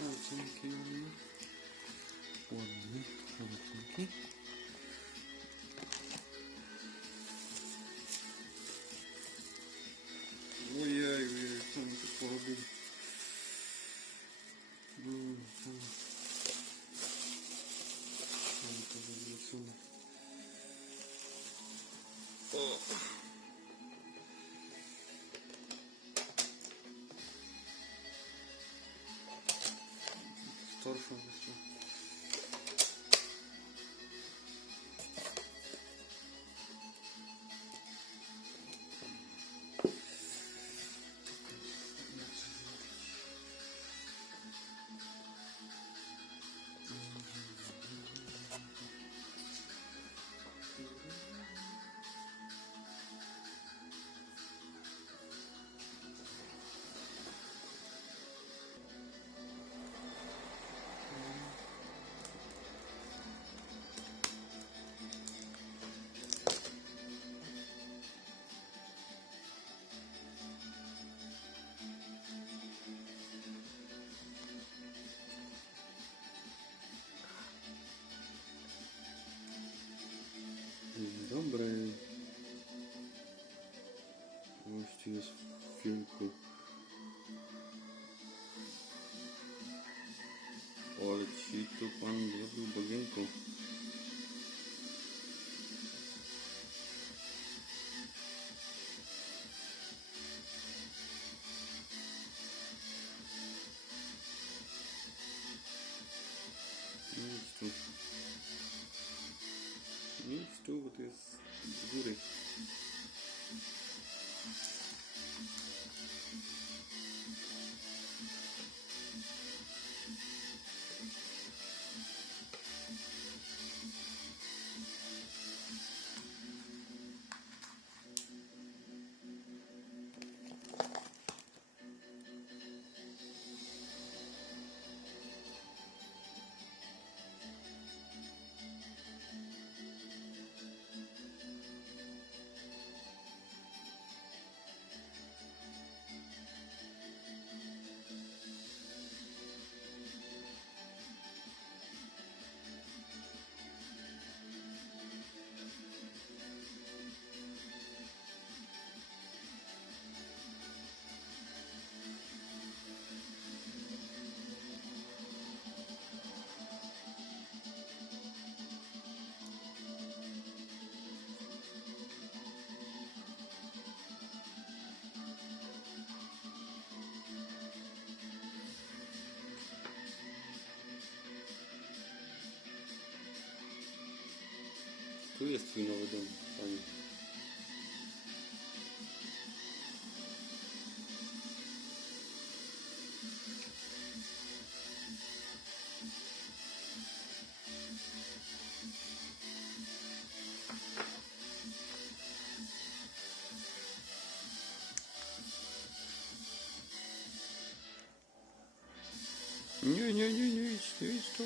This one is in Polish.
Palcinki mamy. Ładne palcinki. Ojej, co mi to porobili. Mamy to wywrócone. O! Z torfem wyszło. Dzień dobry. Gościu jest w filmku. Ale ci tu pan zrobił bagienko. Nic tu. Nic tu, bo to jest z góry. Tu jest twój nowy dom, pani. Nie idź tu.